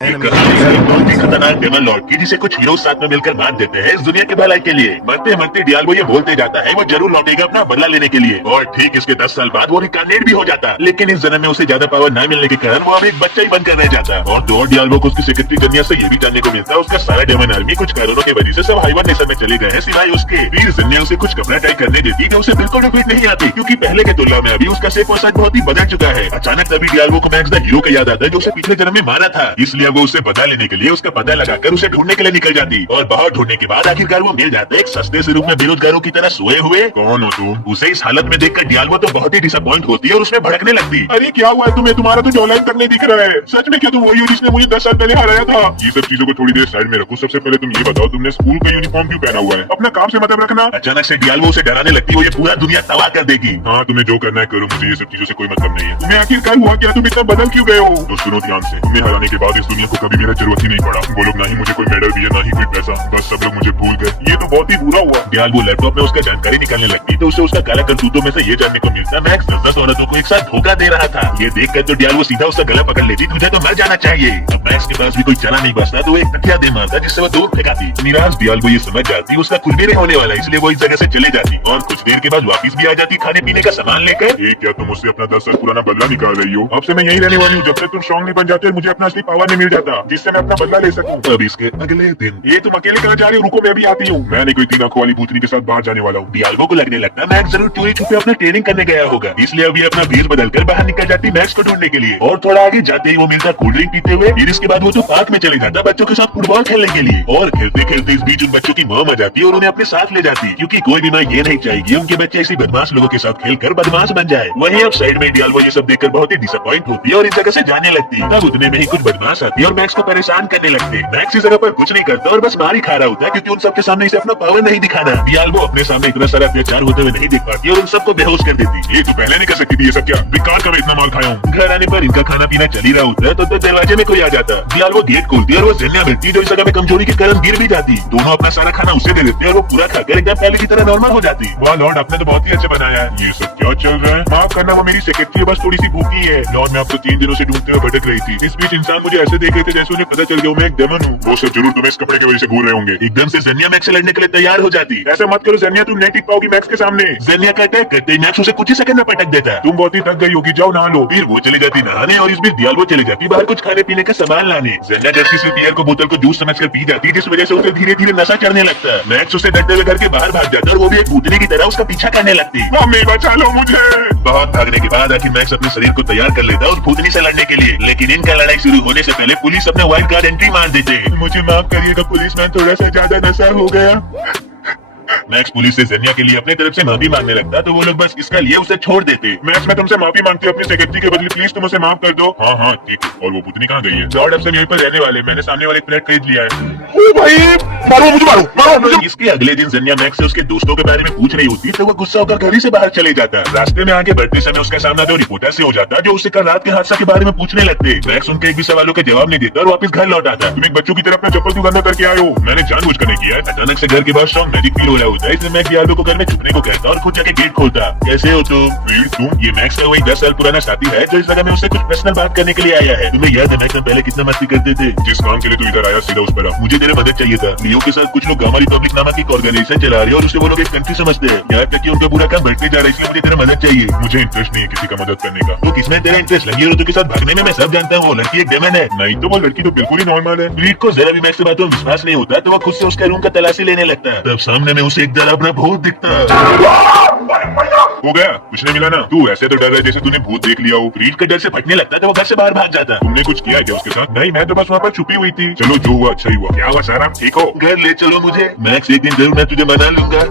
एक कहानी है बहुत ही खतरनाक डेमन लॉर्ड की जिसे कुछ हीरो साथ में मिलकर मार देते हैं इस दुनिया के भलाई के लिए। मरते मरते डियाल्गो ये बोलते जाता है वो जरूर लौटेगा अपना बदला लेने के लिए और ठीक इसके 10 साल बाद वो रिकार्नेट भी हो जाता। लेकिन इस जन्म में उसे ज्यादा पावर न मिलने के कारण वो अब एक बच्चा ही बनकर रह जाता। और तो और डियाल्गो को उसकी सेक्रेटरी जन्या से ये भी जानने को मिलता है उसका सारा डेमन आर्मी कुछ कारणों की वजह से सब हाइबरनेशन में चले गए हैं सिवाय उसके। फिर जन्या उसे कुछ कपड़ा टाइप करने देती है उसे बिल्कुल रिपीट नहीं आती क्योंकि पहले के तुलना में अभी उसका सेफ और बहुत ही बदल चुका है। अचानक तभी डियाल्गो को मैक्स द हीरो का याद आता है जो उसे पिछले जन्म में मारा था। इसलिए वो उसे बदला लेने के लिए उसका पता लगाकर उसे ढूंढने के लिए निकल जाती और बहुत ढूंढने के बाद आखिरकार वो मिल जाता है एक सस्ते से रूप में बेरोजगारों की तरह सोए हुए। कौन हो तुम? उसे इस हालत में देखकर डियाल्गो तो बहुत ही डिसअपॉइंट होती है और उसमें भड़कने लगती। अरे क्या हुआ है तुम्हें? तुम्हारा तो जॉलाइन तक नहीं दिख रहा है। सच में क्या तुम वही हो जिसने मुझे 10 साल पहले हराया था? ये सब चीजों को थोड़ी देर साइड में रखो। सबसे पहले तुम ये बताओ तुमने स्कूल का यूनिफॉर्म क्यों पहना हुआ है? अपना काम से मतलब रखना। अचानक से डियाल्गो उसे डराने लगती है वो ये पूरा दुनिया तबाह कर देगी। हाँ तुम्हें जो करना है करो, मुझे ये सब चीजों से कोई मतलब नहीं है। तुम्हें आखिरकार हुआ क्या? तुम इतना बदल क्यों गए हो? तो सुनो ध्यान से, तुम्हें हराने के बाद इस दुनिया को कभी मेरा जरूरत ही नहीं पड़ा। वो लोग ना ही मुझे कोई मेडल दिए ना ही कोई पैसा, बस सब लोग मुझे भूल गए। ये तो बहुत ही बुरा हुआ। डियाल्गो लैपटॉप में उसका जानकारी निकालने लगती तो उसे उसका काला करतूतों में से ये जानने को मिलता मैक्स 10 औरतों को एक साथ धोखा दे रहा था। ये देखकर तो डियाल्गो सीधा उसका गला पकड़ लेती तुझे तो मर जाना चाहिए। अब मैक्स के पास भी कोई चला नहीं बचता तो वो एक तकिया दे मारता जिससे वो दूर फेंकाती। निराश डियाल्गो ये समझ जाती उसका कुछ भी नहीं होने वाला इसलिए वो इस जगह से चले जाती और कुछ देर के बाद वापस भी आ जाती खाने पीने का सामान लेकर। ये क्या तुम मुझसे अपना 10 साल पुराना बदला निकाल रही हो? अब से मैं यही रहने वाली हूँ जब तक तुम स्ट्रॉन्ग नहीं बन जाते मुझे अपना असली पावर नहीं मिल जाता जिससे मैं अपना बदला ले सकूं। अब इसके अगले दिन ये तुम अकेले कहाँ जा रही हो? रुको मैं भी आती हूँ। मैं नहीं कोई 3 आंखों वाली भूतनी के साथ बाहर जाने वाला हूँ। डियाल्गो को लगने लगता मैक्स जरूर चोरी छुपे अपना ट्रेनिंग करने गया होगा इसलिए अभी अपना भेष बदलकर बाहर निकल जाती मैक्स को ढूंढने के लिए। और थोड़ा आगे जाते ही वो मिलता कोल्ड ड्रिंक पीते हुए। फिर इसके बाद वो तो पार्क में चले जाता बच्चों के साथ फुटबॉल खेलने के लिए और खेलते खेलते इस बीच उन बच्चों की मौम आ जाती है और उन्हें अपने साथ ले जाती क्योंकि कोई भी माँ ये नहीं चाहेगी उनके बच्चे ऐसी बदमाश लोगों के साथ खेलकर बदमाश बन जाए। वहीं अब साइड में डियाल्गो ये सब देखकर बहुत ही डिसअपॉइंट होती है और इस जगह से जाने लगती है। तब उतने में ही कुछ बदमाश आती है और मैक्स को परेशान करने लगते। मैक्स इस जगह पर कुछ नहीं करता और बस मार ही खा रहा होता है क्योंकि उन सबके सामने इसे अपना पावर नहीं दिखाना। डियाल्गो अपने सामने इतना सारा अत्याचार होते हुए नहीं देख पाती और उन सबको बेहोश कर देती। ये तो पहले नहीं कर सकती थी। ये सब क्या बेकार का मैं इतना मार खाया हूँ? घर आने पर इनका खाना पीना चल ही रहा होता है तो दरवाजे में कोई आ जाता। डियाल्गो गेट खोलती है और वो जन्या मिलती है जो इस जगह में कमजोरी के कारण गिर भी जाती। दोनों अपना सारा खाना उसे दे देते हैं और वो पूरा खाकर एकदम पहले की तरह नॉर्मल हो जाती। वाह लॉर्ड, आपने तो बहुत ही अच्छा बनाया है। ये सब क्या चल रहा है? माफ करना, वो मेरी सेक्रेटरी बस थोड़ी सी भूखी है। लॉर्ड, मैं आपको 3 दिनों से ढूंढते हुए भटक रही थी। इस बीच इंसान मुझे ऐसे देख रहे थे जैसे उन्हें पता चल गया मैं एक डेमन हूँ। वो सब जरूर तुम्हें इस कपड़े की वजह से घूर रहे होंगे। एकदम से जन्या मैक्स से लड़ने के लिए तैयार हो जाती। ऐसा मत करो जन्या, तुम नहीं टिक पाओगी मैक्स के सामने। जन्या का अटैक करते ही मैक्स उसे कुछ ही सेकंड में पटक देता। तुम बहुत ही थक गई होगी, जाओ नहा लो। फिर वो चली जाती नहाने और इस बीच डियाल्गो चली जाती बाहर कुछ खाने पीने का सामान लाने। जन्या जल्दी से पियर को बोतल को जूस समझकर पी जाती जिस वजह से उसे धीरे धीरे नशा चढ़ने लगता है। मैक्स उसे डरते हुए घर के बाहर भाग जाता और वो भी एक भूतनी की तरह उसका पीछा करने लगती। मम्मी बचा लो मुझे। बहुत भागने के बाद आखिर मैक्स अपने शरीर को तैयार कर लेता और भूतनी से लड़ने के लिए। लेकिन इनका लड़ाई शुरू होने से पहले पुलिस अपना वाइल्ड कार्ड एंट्री मार देते। मुझे माफ करिएगा पुलिसमैन, थोड़ा सा ज्यादा नशा हो गया। मैक्स पुलिस से जन्या के लिए अपने तरफ से माफी मांगने लगता तो वो लोग बस इसका लिए उसे छोड़ देते। मैक्स, मैं तुमसे माफी मांगती हूँ अपनी सेक्रेटरी के बदले, प्लीज तुम उसे माफ कर दो। हाँ हाँ ठीक है। और वो भूतनी कहाँ गई है? लॉर्ड, अब से यहीं पर रहने वाले, मैंने सामने वाले फ्लैट खरीद लिया है। ओ भाई, मारो मुझे, मारो मारो मुझे। इसके अगले दिन जन्या मैक्स से उसके दोस्तों के बारे में पूछ रही होती तो वो गुस्सा होकर घर ही से बाहर चले जाता। रास्ते में आगे बढ़ते समय उसका सामना दो रिपोर्टर से हो जाता जो उससे कल रात के हादसा के बारे में पूछने लगते। मैक्स उनके एक भी सवालों के जवाब नहीं देता और वापस घर लौट आता। तुम एक बच्चों की तरह अपना चप्पल क्यों गंदा करके आए हो? मैंने जानबूझकर नहीं किया। अचानक से घर के बाहर स्ट्रॉन्ग मैजिक फील हो रहा होता है इसलिए मैं डियाल्गो को घर में छुपने को कहता और खुद जाके गेट खोलता। कैसे हो तुम? फिर तुम? ये मैक्स का वही 10 साल पुराना साथी है जो इस जगह में उससे कुछ पर्सनल बात करने के लिए आया है। तुम्हें याद है मैक्स हम पहले कितना मस्ती करते थे? जिस काम के लिए तू इधर आया सीधा उस पर आ। मुझे तेरे मदद चाहिए था। लियो के साथ कुछ लोग गामा रिपब्लिक नामक एक ऑर्गेनाइजेशन चला रहे हैं और उसे वो लोग एक कंट्री समझते हैं। यहाँ तक कि उनका पूरा काम बढ़ते जा रहा है इसलिए मुझे तेरा मदद चाहिए। मुझे इंटरेस्ट नहीं है किसी का मदद करने का। तो किसमें तेरा इंटरेस्ट? लगी रोतों के साथ भागने में मैं सब जानता हूँ। वो लड़की एक डेमन है। नहीं तो वो लड़की तो बिल्कुल ही नॉर्मल है। ब्रीड को जरा भी मैक्स से बातों में विश्वास नहीं होता तो वो खुद से उसका रूम का तलाशी लेने लगता है। तब सामने में उसे एक जरा अपना भूत दिखता है। हो गया, कुछ नहीं मिला ना? तू ऐसे तो डर रहा है जैसे तूने भूत देख लिया हो। ब्रीड के डर से फटने लगता तो वो घर से बाहर भाग जाता। तुमने कुछ किया क्या उसके साथ? नहीं, मैं तो बस वहाँ पर छुपी हुई थी। चलो जो हुआ अच्छा ही हुआ। क्या हुआ सारा ठीक हो? घर ले चलो मुझे। मैक्स एक दिन जरूर मैं तुझे मना लूंगा।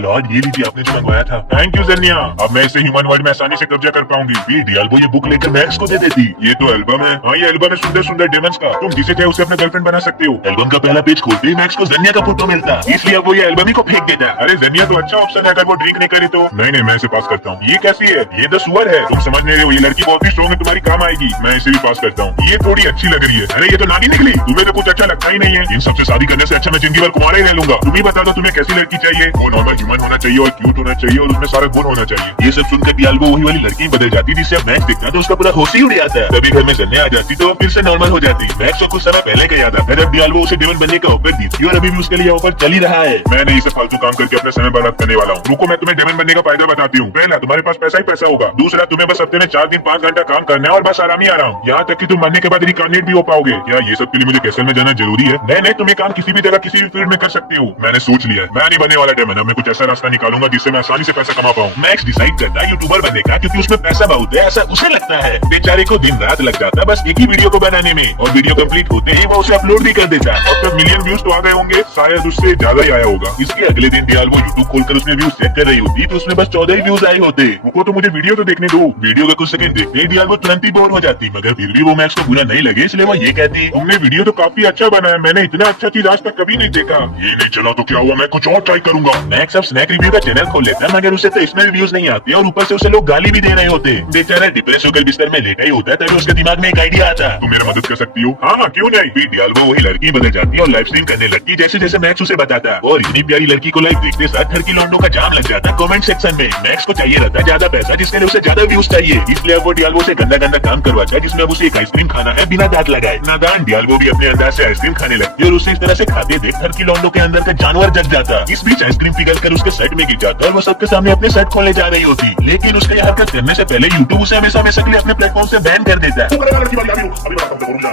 लॉर्ड, ये लीजिए आपने जो मंगवाया था। थैंक यू जन्या, अब मैं इसे ह्यूमन वर्ल्ड में आसानी से कब्जा कर पाऊंगी। फिर डियाल्गो ये बुक लेकर मैक्स को दे देती। ये तो एल्बम है। हाँ, ये एल्बम है सुंदर सुंदर डेमंस का। तुम जिसे चाहे उसे अपने गर्लफ्रेंड बना सकते हो। एल्बम का पहला पेज खोलते ही मैक्स को जन्या का फोटो मिलता इसलिए अब वो ये एल्बम ही को फेंक देता। अरे जन्या तो अच्छा ऑप्शन है अगर वो ड्रिंक नहीं करे तो। नहीं नहीं, मैं इसे पास करता हूँ। ये कैसी है? ये द सुअर है। तुम समझ नहीं रहे हो, ये लड़की बहुत ही स्ट्रॉन्ग है, तुम्हारी काम आएगी। मैं इसे भी पास करता हूँ। ये थोड़ी अच्छी लग रही है। अरे ये तो नानी निकली। तुम्हें तो कुछ अच्छा लगता ही नहीं है। इन सबसे शादी करने से अच्छा मैं जिंदगी भर कुंवारा ही रह लूंगा। तुम ही बता दो तुम्हें कैसी लड़की चाहिए? वो नॉर्मल ह्यूमन फन होना चाहिए और क्यूट होना चाहिए और उसमें सारा गुण होना चाहिए। ये सब सुनकर डियाल्गो वही वाली लड़की बदल जाती जिससे अब मैक्स दिखता तो उसका पूरा होश ही उड़ जाता। तभी घर में जन्ने आ जाती तो फिर से नॉर्मल हो जाती। मैक्स को कुछ समय पहले का याद आता जब डियाल्गो उसे डेमन बनने का ऑफर दी थी और अभी भी उसके लिए ऑफर चल ही रहा है। मैं नहीं इसे फालतू काम करके अपना समय बर्बाद करने वाला हूँ। रुको मैं तुम्हें डेमन बनने का फायदा बताती हूँ। पहला, तुम्हारे पास पैसा ही पैसा होगा। दूसरा, तुम्हें बस हफ्ते में 4 दिन 5 घंटा काम करना है और बस आराम ही आराम। यहाँ तक कि तुम मरने के बाद रिकार्नेट भी हो पाओगे। क्या ये सब के लिए मुझे कैसल में जाना जरूरी है? नहीं, तुम ये काम किसी भी जगह किसी भी फील्ड में कर सकते हो। मैंने सोच लिया है, मैं नहीं बनने वाला डेमन। मैं कुछ ऐसा रास्ता निकालूंगा जिससे मैं आसानी से पैसा कमा पाऊँ। मैक्स डिसाइड करता है यूट्यूबर बनने का क्योंकि उसमें पैसा बहुत है, ऐसा उसे लगता है। बेचारे को दिन रात लग जाता बस एक ही वीडियो को बनाने में और वीडियो कंप्लीट होते ही वो उसे अपलोड भी कर देता। अब तक मिलियन व्यूज तो आ गए होंगे, शायद उससे ज्यादा ही आया होगा। इसके अगले दिन डियाल्गो यूट्यूब खोलकर उसमें व्यूज चेक कर रही होती तो उसमें बस 14 ही व्यूज आए होते। रुको तो मुझे वीडियो तो देखने दो। वीडियो का कुछ सेकंड देखते ही डियाल्गो तुरंत ही बोर हो जाती, मगर फिर भी वो मैक्स को बुरा नहीं लगे इसलिए वो ये कहती, तुमने वीडियो तो काफी अच्छा बनाया, मैंने इतना अच्छा चीज आज तक कभी नहीं देखा। ये नहीं चला तो क्या हुआ, मैं कुछ और ट्राई करूंगा। मैक्स अब स्नैक रिव्यू का चैनल खोल लेता मगर उसे तो इसमें भी व्यूज नहीं आते और ऊपर से उसे लोग गाली भी दे रहे होते। बेचारा डिप्रेस होकर बिस्तर में लेटा ही होता है तभी उसके दिमाग में एक आइडिया आता। तुम मेरा मदद कर सकती हो? हाँ, क्यों नहीं। फिर डियाल्गो वही लड़की बदल जाती और लाइव स्ट्रीम करने लगती जैसे जैसे मैक्स उसे बताता और इतनी प्यारी लड़की को लाइव देखते साथ घर की लौंडों का जाम लग जाता कमेंट सेक्शन में। मैक्स को चाहिए रहता ज्यादा पैसा जिसके लिए उसे ज्यादा व्यूज चाहिए, इसलिए अब वो डियाल्गो से गंदा गंदा काम करवाता है जिसमें अब उसे एक आइसक्रीम खाना है बिना दांत लगाए। नादान डियाल्गो भी अपने अंदाज से आइसक्रीम खाने लगती और उसे इस तरह से खाते देख घर की लौंडों के अंदर का जानवर जग जाता। इस बीच आइसक्रीम पिघल कर उसके शर्ट में गिर जाता और वो सबके सामने अपने शर्ट खोलने जा रही होती, लेकिन उसके ये हरकत करने से पहले यूट्यूब उसे हमेशा के लिए अपने प्लेटफॉर्म से बैन कर देता है।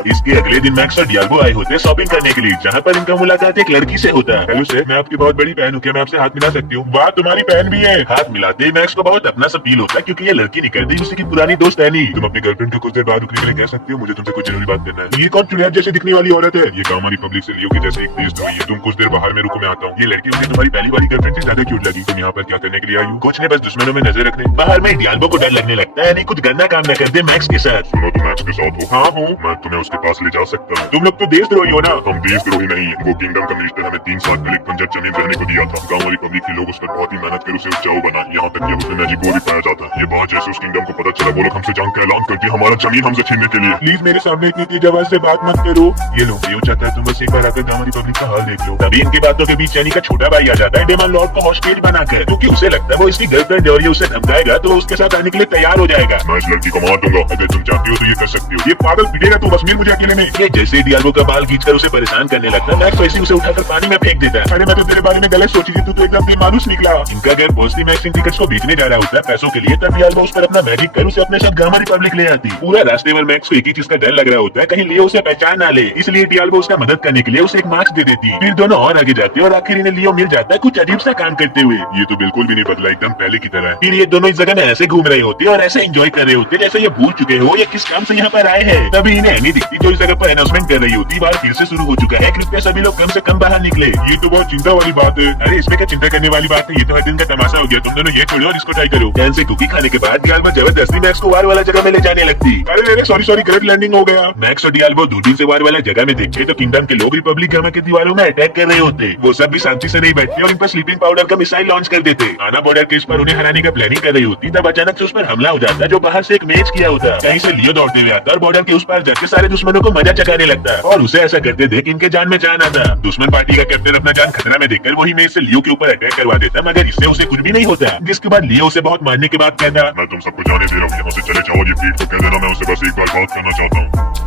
इसके अगले दिन मैक्स और डियाल्गो आए होते शॉपिंग करने के लिए जहाँ पर इनका मुलाकात एक लड़की से होता है। हेलो सर, मैं आपकी बहुत बड़ी बहन हूँ, क्या मैं आपसे हाथ मिला सकती हूँ? वाह, तुम्हारी बहन भी है। हाथ मिलाते ही मैक्स को बहुत अपना सा फील होता है क्योंकि ये लड़की निकलती उसी की पुरानी दोस्त है नहीं। तुम अपनी गर्लफ्रेंड को कुछ देर बाद रुकने के लिए कह सकती हो, मुझे तुमसे कुछ जरूरी बात करना है। ये कौन चुड़ैल जैसे दिखने वाली औरत है? ये काम हमारी पब्लिक से लियो की जैसे एक पेस्ट हुई है। तुम कुछ देर बाहर में रुको, मैं आता हूँ। ये लड़की मुझे तुम्हारी पहली वाली गर्लफ्रेंड से ज्यादा क्यूट लगी। तुम यहाँ पर क्या करने के लिए आई हो? कुछ नहीं, बस दुश्मनों में नजर रखने। बाहर में डियाल्गो को डर लगने लगता है नहीं कुछ गंदा काम न कर दे मैक्स के साथ। सुनो, तुम मैक्स के साथ हो? हाँ हूँ। मैं तुम्हें उसके पास ले जा सकता हूँ। तुम लोग तो देशद्रोही हो ना? हम देशद्रोही नहीं है। वो किंगडम का मिनिस्टर हमें 3 साल पहले पंजाब जमीन रहने को दिया था। गाँव वाली पब्लिक के लोग उस पर बहुत ही मेहनत कर उसे उपजाऊ बना, यहाँ तक कि उसमें मैजिक वो भी पाया जाता है। ये बात जैसे उस किंगडम को पता चला वो लोग हमसे जंग का ऐलान करके हमारा जमीन हमसे छीनने के लिए। प्लीज मेरे सामने इतनी तेज आवाज से बात मत करो। ये लो, ये चाहता है तुम बस एक बार आकर गाँव वाली पब्लिक का हाल देख लो। तभी इनकी बातों के बीच यानी का छोटा भाई आ जाता है डेमन लॉर्ड को हॉस्टेज बनाकर, क्योंकि उसे लगता है वो इसकी गर्लफ्रेंड है और ये उसे धमकाएगा तो वो उसके साथ आने के लिए तैयार हो जाएगा। मैं इस लड़की को मार दूंगा, अगर तुम चाहती हो तो ये कर सकती हो। ये पागल पिटेगा तू, बस मिल मुझे अकेले में। ये जैसे डियाल्गो का बाल खींचकर उसे परेशान करने लगता है मैक्स वैसे उसे उठाकर पानी में फेंक देता है। अरे मैं तो तेरे बारे में गलत सोची थी, तू तो एकदम बेमानुस निकला। इनका घर पहुंचती मैक्स इन टिकट्स को बेचने जा रहा होता है पैसों के लिए, तब डियाल्गो उस पर अपना मैजिक कर उसे अपने साथ गामा रिपब्लिक ले आती। पूरा रास्ते भर मैक्स को एक ही चीज का डर लग रहा होता है कहीं लियो उसे पहचान ना ले, इसलिए डियाल्गो उसका मदद करने के लिए उसे एक मास्क दे देती। फिर दोनों और आगे जाते और आखिर इन्हें लियो मिल जाता है कुछ अजीब सा काम करते हुए। ये तो बिल्कुल भी नहीं बदला, एकदम पहले की तरह है। फिर ये दोनों इस जगह में ऐसे घूम रहे होते और ऐसे एंजॉय कर रहे होते जैसे ये भूल चुके हो ये किस काम से यहाँ पर आए हैं। तभी इन्हें एनी दिखती जो इस जगह पर अनाउंसमेंट कर रही होती बार फिर से शुरू हो चुका है, कृपया सभी लोग कम से कम बाहर निकले। ये तो बहुत चिंता वाली बात है। अरे इसमें क्या चिंता करने वाली बात है, ये तो हर दिन का तमाशा हो गया। तुम दोनों ये छोड़ो और इसको ट्राई करो। ध्यान से कुकी खाने के बाद डियाल्गो जबरदस्ती मैक्स को वार वाला जगह में ले जाने लगती। अरे सॉरी ग्रेट लैंडिंग हो गया। मैक्स और डियाल्गो दूरबीन से वार वाला जगह में देखते तो किंगडम के लोग रिपब्लिक गामा के दीवारों में अटैक कर रहे होते। वो सब भी शांति से नहीं बैठते और इन पर स्लीपिंग पाउडर का मिसाइल लॉन्च कर देते। आना बॉर्डर के इस पर उन्हें हराने का प्लानिंग कर रही होती तब अचानक से उस पर हमला हो जाता जो बाहर से एक मेज किया होता। कहीं से लियो दौड़ते हुए आता और बॉर्डर के उस पार जाके सारे दुश्मनों को मजा चकाने लगता और उसे ऐसा करते देख इनके जान में जान आता। दुश्मन पार्टी का कैप्टन अपना जान खतरा में देखकर वही मेज से लियो के ऊपर अटैक करवा देता मगर इससे उसे कुछ भी नहीं होता। जिसके बाद लियो उसे बहुत मारने के बाद कहता, मैं तुम सबको जाने दे रहा हूँ, यहाँ से चले जाओ। ये पीठ को कह देना मैं उसे बस एक बार बात करना चाहता हूँ।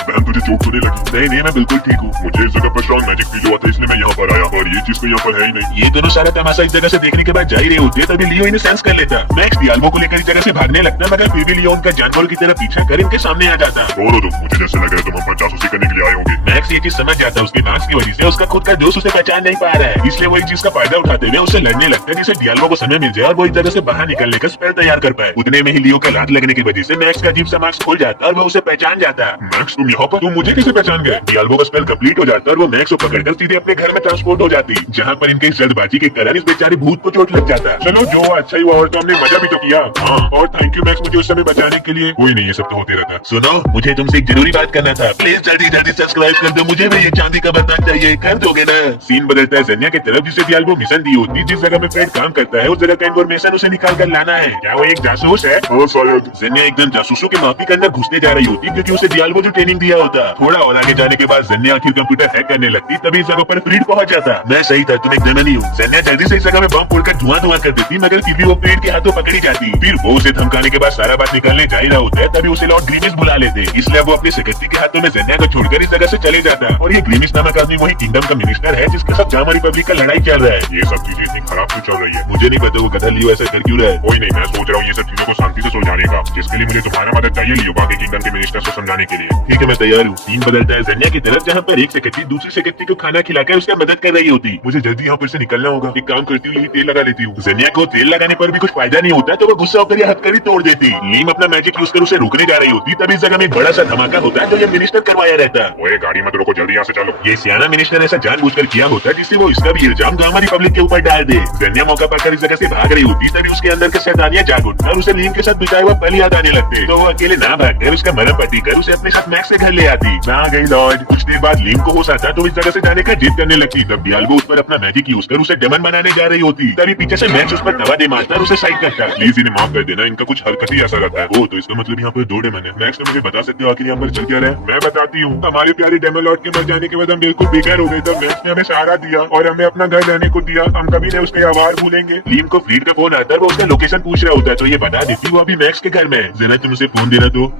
बहन तुझे चोट तो नहीं लगी? नहीं मैं बिल्कुल ठीक हूँ। मुझे इस जगह पर स्ट्रॉन्ग मैजिक फील हुआ था इसलिए मैं यहाँ पर आया, और ये चीज तो यहाँ पर है ही नहीं। ये दोनों सारा तमाशा इस जगह से देखने के बाद जा ही रहे होते तभी लियो इन्हें सेंस कर लेता। मैक्स डियाल्गो को लेकर इस जगह से भागने लगता मगर फिर भी लियो उनका जानवर की तरह पीछा कर इनके सामने आ जाता। छोड़ो तुम, मुझे जैसे लग रहा है तुम हम पर जासूसी करने के लिए आए होगे। मैक्स ये चीज समझ जाता उसके डांस की वजह से उसका खुद का दोस्त उसे पहचान नहीं पा रहा है, इसलिए वो इस चीज का फायदा उठाते हुए उसे लड़ने लगता है जिससे डियाल्गो को समय मिल जाए और वो इस जगह से बाहर निकलने का स्पेल तैयार कर पाए। उतने में ही लियो का लात लगने की वजह से मैक्स का अजीब सा मास्क खुल जाता और वो उसे पहचान जाता। मैक्स तुम यहाँ पर? तुम मुझे कैसे पहचान गए? डियाल्गो का स्पेल कंप्लीट हो जाता और वो मैक्स को पकड़कर सीधे अपने घर में ट्रांसपोर्ट हो जाती जहाँ पर इनके जल्दबाजी के कारण इस बेचारे भूत को चोट लग जाता। चलो जो अच्छा ही हुआ, और तो हमने मजा भी तो किया। हाँ, और थैंक यू मैक्स मुझे उस समय बचाने के लिए। कोई नहीं, ये सब तो होते रहता। सुनो, मुझे तुमसे एक जरूरी बात करना था, प्लीज जल्दी सब्सक्राइब कर दो, मुझे भी ये चांदी का बर्तन चाहिए, कर दोगे ना? सीन बदलता है ज़ेनिया की तरफ, जिसे डियाल्गो मिशन दी होती, जिस जगह में फ्रेड काम करता है उस जगह का इन्फॉर्मेशन उसे निकाल कर लाना है। क्या वो एक जासूस है? हाँ शायद। ज़ेनिया एकदम जासूसों के माफी के अंदर घुसने जा रही होती, क्योंकि उसे डियाल्गो जो ट्रेनिंग दिया होता। थोड़ा और आगे जाने के बाद ज़ेनिया आखिर कंप्यूटर हैक करने लगती, तभी इस जगह पर फ्रीड पहुंच जाता। मैं सही था, तुम एक जर्मनी हो। ज़ेनिया जल्दी से इस जगह में बम फोड़कर धुआं कर देती, मगर फिर भी वो फ्रीड के हाथों पकड़ी जाती। फिर वो उसे धमकाने के बाद सारा बात निकालने जा ही रहा होता है, तभी उसे लॉर्ड ग्रीमिस बुला लेते, इसलिए वो अपने सेक्रेटरी के हाथों में ज़ेनिया को छोड़कर इस जगह से चले जाता। और ये ग्रीमिस नामक आदमी वही किंगडम का मिनिस्टर है जिसके साथ जामा रिपब्लिक का लड़ाई चल रहा है। ये सब चीजें इतनी खराब क्यों चल रही है? मुझे नहीं पता वो गधा लियो ऐसा कर क्यों रहा है। कोई नहीं, मैं सोच रहा हूँ ये सब चीजों को शांति से सुलझाने का, जिसके लिए मुझे तुम्हारा मदद चाहिए लियो, बाकी किंगडम के मिनिस्टर को समझाने के लिए। ठीक है, मैं तैयार हूँ। सीन बदलता है ज़ेनिया की तरफ, जहाँ पर एक सेक्रेटरी दूसरी सेक्रेटरी को खाना खिलाकर उसका मदद कर रही होती। मुझे जल्दी यहाँ पर से निकलना होगा, एक काम करती हूँ, यही तेल लगा लेती हूँ। ज़ेनिया को तेल लगाने पर भी कुछ फायदा नहीं होता, तो वो गुस्सा होकर यह हथकड़ी तोड़ देती। लीम अपना मैजिक यूज कर उसे रोकने जा रही होती, तभी इस जगह में एक बड़ा सा धमाका होता है जो ये मिनिस्टर करवाया रहता। ओए गाड़ी मत रोको, जल्दी यहाँ से चलो। ये सियाना मिनिस्टर ऐसा जानबूझकर किया होता जिससे वो इसका भी इल्जाम गामा रिपब्लिक के ऊपर डाल दे। ज़ेनिया मौका पाकर इस जगह से भाग रही होती, तभी उसके अंदर के शैतानियां जाग उठता और उसे लीम के साथ बिताए हुआ पल याद आने लगते। तो वो अकेले ना भागकर उसका मरम पट्टी कर उसे अपने साथ मैक्स से घर ले आती। कहाँ गई लॉर्ड? कुछ देर बाद लीम को होश आता तो इस जगह से जाने का जिद करने लगती। तब डियाल्गो उस पर अपना मैजिक यूज कर उसे डेमन बनाने जा रही होती, तभी पीछे से मैक्स उस पर दवा दे मारता और उसे साइड करता। प्लीज इन्हें माफ कर देना, इनका कुछ हरकत ही ऐसा रहता है। वो तो इसका मतलब यहाँ पर 2 डेमन है। मैक्स, तो मुझे बता सकते हो आखिर यहाँ पर चल क्या रहा है? मैं बताती हूँ। हमारे प्यारे डेमन लॉर्ड के मर जाने के बाद हम बिल्कुल बेकार हो गए, तब मैक्स ने हमें सहारा दिया और हमें अपना घर रहने को दिया। हम कभी नहीं उसके आभार भूलेंगे। लीम को फ्लीट का फोन आता है, वो उसका लोकेशन पूछ रहा होता है, तो ये बता देती वो अभी मैक्स के घर में है। जरा तुम उसे फोन देना तो।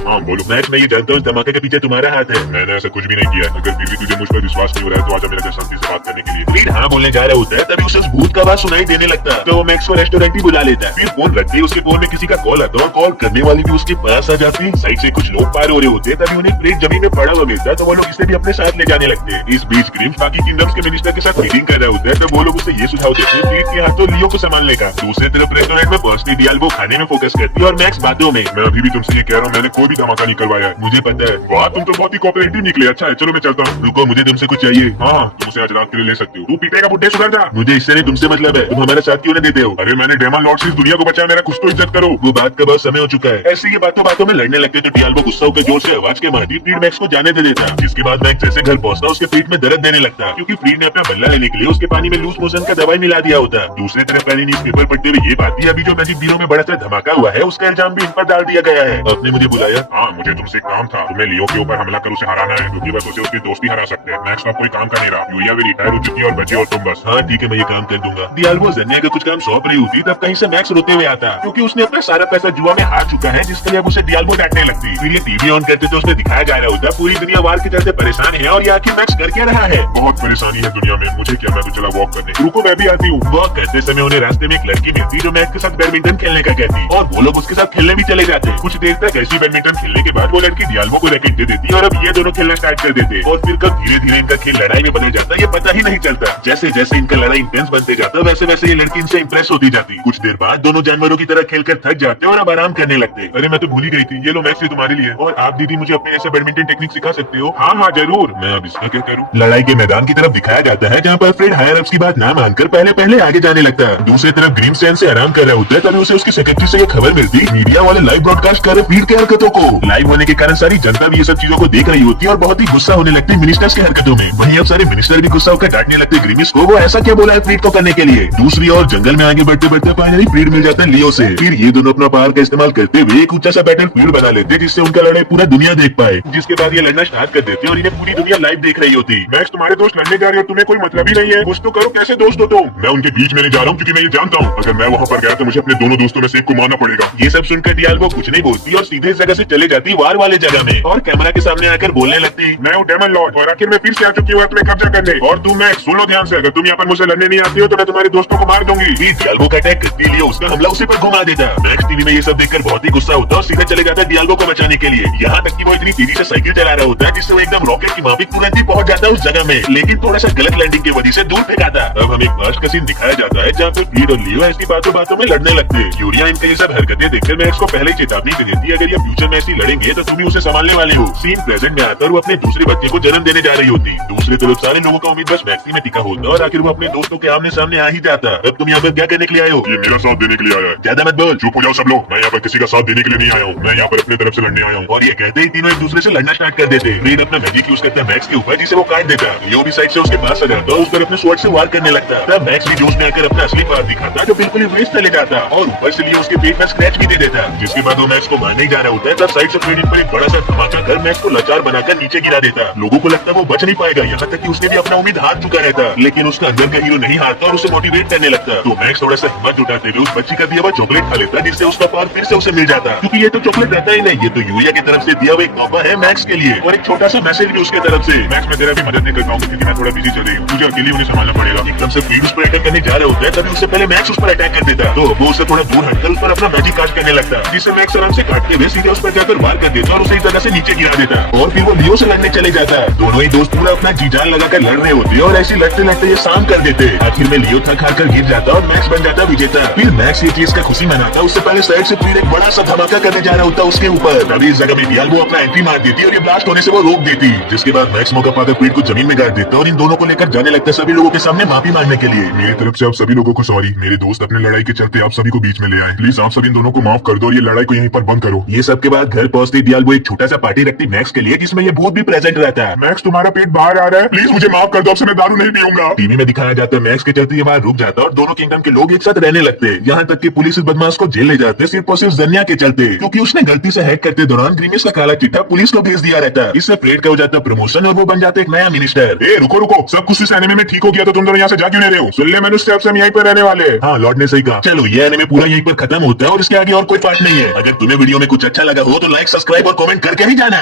हाँ बोलो। मैक्स, मैं ये जानता हूँ धमाके के पीछे तुम्हारा हाथ है। मैंने ऐसा कुछ भी नहीं किया है। अगर फिर भी तुझे मुझ पर विश्वास नहीं हो रहा है तो आजा मेरे घर शांति से बात करने के लिए। फ्लीट हाँ बोलने जा रहा होता है, तभी उसे उस भूत का आवाज सुनाई देने लगता है, तो वो मैक्स को रेस्टोरेंट ही बुला लेता है। फिर फोन रखते ही उसके फोन में किसी का कॉल आता है और कॉल करने वाली भी उसके पास आ जाती। साइड से कुछ लोग पार हो रहे होते हैं, तभी उन्हें फ्लीट जमीन में पड़ा हुआ मिलता है, तो वो लोग इसे भी अपने साथ ले जाने लगते हैं। इस बीच ग्रिम्स बाकी किंगडम्स के मिनिस्टर के साथ मीटिंग कर रहा होता है, तो वो लोग उसे ये सुझाव देते हैं फ्लीट के हाथों लियो को संभालने का। दूसरी तरफ रेस्टोरेंट में पहुंचती डियाल्गो खाने में फोकस करती है और मैक्स बातों में। मैं अभी भी तुमसे ये कह रहा हूँ, मैंने कोई भी धमाका नहीं करवाया है। मुझे पता है। वाह, तुम तो बहुत ही कोऑपरेटिव निकले। अच्छा है, चलो मैं चलता हूँ। रुको, मुझे तुमसे कुछ चाहिए। हाँ, तुम उसे आज रात के लिए ले सकते हो। तू पीटेगा बुड्ढे, सुधर जा। मुझे इससे नहीं तुमसे मतलब है, तुम हमारा साथ क्यों नहीं देते हो? अरे मैंने डेमन लॉर्ड से इस दुनिया को बचाया, मेरा कुछ तो इज्जत करो। वो बात का बहुत समय हो चुका है। ऐसे ये बातों बातों में लड़ने लगते तो डियाल्गो गुस्सा होकर जोर से आवाज के मारती, फ्लीट मैक्स को जाने दे देता। जिसके बाद मैक्स जैसे घर पहुंचता उसके पेट में दर्द देने लगता, क्योंकि फ्लीट ने अपना बदला लेने के लिए उसके पानी में लूज मोशन का दवाई मिला दिया होता। दूसरी तरफ पहले न्यूज पेपर पढ़ते हुए ये बात थी, अभी जो मैजिक दिनों में बड़ा सा धमाका हुआ है उसका इल्जाम भी इन पर डाल दिया गया है। आपने मुझे बुलाया? हाँ, मुझे तुमसे काम था। तुम्हें लियो के ऊपर हमला कर उसे हराना है, क्योंकि बस उसे उसके दोस्त ही हरा सकते हैं। मैक्स अब कोई काम का नहीं रहा। यूलिया भी रिटायर हो चुकी है और बची और तुम बस। हाँ ठीक है, मैं ये काम कर दूंगा। डियाल्गो ज़ेनिया का कुछ काम सौंप रही होती, तब कहीं से मैक्स रोते हुए आता, क्योंकि उसने अपना सारा पैसा जुआ में हार चुका है, जिसके लिए अब उसे डियाल्गो डांटने लगती। फिर ये टीवी ऑन करते तो उसमें दिखाया जा रहा होता पूरी दुनिया वार के चलते परेशान है और ये आखिर मैक्स कर क्या रहा है। बहुत परेशानी है दुनिया में, मुझे क्या, मैं तो चला वॉक करने। रुको, मैं भी आती हूँ। वॉक करते समय उन्हें रास्ते में एक लड़की मिलती जो मैक्स के साथ बैडमिंटन खेलने का कहती, और वो लोग उसके साथ खेलने भी चले जाते। कुछ देर तक ऐसी बैडमिंटन खेलने के बाद वो लड़की डियाल्गो को रैकेट दे देती और अब ये दोनों खेलना स्टार्ट कर देते। और फिर कब धीरे धीरे इनका खेल लड़ाई में बदल जाता, ये पता ही नहीं चलता। जैसे जैसे इनका लड़ाई इंटेंस बनते जाता, वैसे वैसे ये लड़की इनसे इंप्रेस होती जाती। कुछ देर बाद दोनों जानवरों की तरह खेलकर थक जाते और अब आराम करने लगते। अरे मैं तो भूल ही गई थी, ये लो मैक्स, ये तुम्हारे लिए। और आप दीदी मुझे अपने ऐसे बैडमिंटन टेक्निक सिखा सकते हो? हाँ हाँ जरूर। मैं अब इसका क्या करूँ? लड़ाई के मैदान की तरफ दिखाया जाता है, जहाँ पर फ्रेड हायर अप्स की बात ना मानकर पहले पहले आगे जाने लगता है। दूसरी तरफ ग्रीमस्टैन से आराम कर रहा होता है, तभी उसे उसकी सेक्रेटरी से ये खबर मिलती, मीडिया वाले लाइव ब्रॉडकास्ट कर रहे फ्लीट के हरकतों को। लाइव होने के कारण सारी जनता भी ये सब चीजों को देख रही होती है और बहुत ही गुस्सा होने लगती है मिनिस्टर्स की हरकतों में। वहीं अब सारे मिनिस्टर भी गुस्सा होकर डांटने लगते ग्रीमिस को, वो ऐसा क्या बोला है फ्लीट को करने के लिए। दूसरी ओर जंगल में आगे बढ़ते बढ़ते फाइनली फ्लीट मिल जाता है लियो से। फिर ये दोनों अपना पावर का इस्तेमाल करते हुए एक ऊंचा सा बैटल फील्ड बना लेते, जिससे उनका लड़ाई पूरा दुनिया देख पाए। जिसके बाद ये लड़ना स्टार्ट कर देते और इन्हें पूरी दुनिया लाइव देख रही होती। मैक्स, तुम्हारे दोस्त लड़ने जा रहे हो, तुम्हें कोई मतलब ही नहीं है। कुछ तो करो, कैसे दोस्त हो तुम? मैं उनके बीच में नहीं जा रहा हूँ, क्योंकि मैं ये जानता हूँ अगर मैं वहाँ पर गया तो मुझे अपने दोनों दोस्तों में से एक को मारना पड़ेगा। ये सब सुनकर डियाल्गो कुछ नहीं बोलती और सीधे इस जगह से चले जाती वार वाले जगह में और कैमरा के सामने आकर बोलने लगती, मैं हूँ डेमन लॉर्ड और आखिर मैं फिर से आ चुकी हूँ तुम्हें कब्जा करने। और तुम मैक्स सुन लो ध्यान से, अगर तुम यहाँ पर मुझसे लड़ने नहीं आती हो तो मैं तुम्हारे दोस्तों को मार दूंगी। डियाल्गो का अटैक करती लियो उसका हमला उसी पर घुमा देता। मैक्स टीवी में ये सब देखकर बहुत ही गुस्सा होता और सीधे चले जाता डियाल्गो को बचाने के लिए। यहाँ तक कि वो इतनी तेजी से साइकिल चला रहा होता है जिससे वो एकदम रॉकेट की माफिक तुरंत ही पहुंच जाता है उस जगह में, लेकिन थोड़ा सा गलत लैंडिंग की वजह से दूर फेंकाता। अब हमें एक पास्ट का सीन दिखाया जाता है जहाँ पे फ्लीट और लियो ऐसी बातों बातों में लड़ने लगते हैं। यूरिया इनके ये सब हरकतें देखकर मैक्स को पहले ही चेतावनी दे देती है, अगर ये फ्यूचर में ऐसी लड़ेंगे तो तुम भी उसे संभालने वाले हो। सीन प्रेजेंट में आता और वो अपने दूसरे बच्चे को जन्म देने जा रही होती। दूसरी तरफ सारे लोगों का उम्मीद बस मैक्सी में टिका होता और आखिर वो अपने दोस्तों के आमने सामने आ ही जाता। अब तुम यहाँ पर क्या करने के लिए आए हो? ये मेरा साथ देने के लिए आया है। ज्यादा मत बोल। चुप हो जाओ सब लोग, मैं यहाँ पर किसी का साथ देने के लिए नहीं आया हूँ, मैं यहाँ पर अपने तरफ से लड़ने आया हूँ। और ये कहते ही तीनों एक दूसरे से लड़ना स्टार्ट कर देते। रीड अपना मैजिक यूज करता मैक्स के ऊपर जिसे वो काट देता। लियो भी साइड से उसके पास आ जाता और उस पर अपने स्वॉर्ड से वार करने लगता। तब मैक्स भी जोश में आकर अपना असली पावर दिखाता जो बिल्कुल ही वेस्ट चले जाता और ऊपर से लियो उसके पेट में स्क्रैच भी दे देता। जिसके बाद वो मैक्स को मारने ही जा रहा होता है तब साइड से फ्रेडी पर एक बड़ा सा धमाका कर मैक्स को लाचार बनाकर नीचे गिरा देता। लोगों को लगता वो बच नहीं पाएगा, यहाँ तक कि उसने भी अपना उम्मीद हार चुका रहता। लेकिन उसका अंदर का हीरो नहीं हारता और उसे मोटिवेट करने लगता। तो मैक्स थोड़ा सा हिम्मत जुटाते हुए उस बच्ची का दिया हुआ चॉकलेट खा लेता जिससे उसका पावर फिर से उसे मिल जाता। क्योंकि ये तो चॉकलेट रहता ही नहीं, ये तो यूरिया की तरफ से दिया हुआ एक तोहफा है मैक्स के लिए और एक छोटा सा मैसेज भी उसके तरफ से। मैक्स मैं तेरा भी मदद नहीं कर पाऊंगा क्योंकि मैं थोड़ा बिजी चल रही हूँ, तुझे अकेले उन्हें संभालना पड़ेगा। एकदम से फ्रीड उस पर अटैक करने जा रहे होते हैं तभी उससे पहले मैक्स उस पर अटैक कर देता। तो वो उससे थोड़ा दूर हटकर उस पर अपना मैजिक कास्ट करने लगता जिससे मैक्स आराम से काटते हुए सीधे उस पर जाकर वार कर देता और उसे इस जगह से नीचे गिरा देता। और फिर वो लियो से लड़ने चले जाता। दोनों ही दोस्त पूरा अपना जी जान लगाकर लड़ रहे होते और ऐसे लड़ते लड़ते ये शाम कर देते। आखिर में लियो थक हार कर गिर जाता और मैक्स बन जाता विजेता। फिर मैक्स ये चीज का खुशी मनाता, उससे पहले साइड से फ्रीड एक बड़ा सा धमाका करने जा रहा होता उसके ऊपर। तभी इस जगह में डियाल्गो अपना एंट्री मार देती और ये ब्लास्ट होने से वो रोक देती। जिसके बाद मैक्स मौका पाकर फ्रीड को जमीन में गाड़ देता और इन दोनों को लेकर जाने लगता सभी लोगों के सामने माफी मांगने के लिए। मेरी तरफ से आप सभी लोगों को सॉरी, मेरे दोस्त अपने लड़ाई के चलते आप सभी को बीच में ले आए, प्लीज आप सभी इन दोनों को माफ कर दो और ये लड़ाई को यहीं पर बंद करो। ये सब के बाद घर पहुंचते डियाल्गो एक छोटा सा पार्टी रखती मैक्स के लिए जिसमें ये भूत भी प्रेजेंट रहता है। मैक्स तुम्हारा पेट बाहर आ रहा है, प्लीज मुझे माफ कर दो, अब से मैं दारू नहीं पीऊंगा। टीवी में दिखाया जाता है मैक्स के चलते ये बाहर रुक जाता और दोनों किंगडम के लोग एक साथ रहने लगते। यहाँ तक कि पुलिस इस बदमाश को जेल ले जाते सिर्फ और सिर्फ जन्या के चलते, क्योंकि उसने गलती से हैक करते दौरान ग्रीमिस का काला चिट्ठा पुलिस को भेज दिया रहता। इससे फ्रेड का हो जाता प्रमोशन और वो बन जाता एक नया मिनिस्टर। ए रुको रुको, सब कुछ इस एनिमे में ठीक हो गया तो तुम दोनों यहाँ से जा क्यों नहीं रहे हो? सुन ले मैंने उससे हम यहीं पर रहने वाले। हाँ लॉर्ड ने सही कहा। चलो ये एनिमे पूरा यहीं पर खत्म होता है और इसके आगे और कोई पार्ट नहीं है। अगर तुम्हें वीडियो में कुछ अच्छा लगा हो तो लाइक सब्सक्राइब और कमेंट करके ही जाना।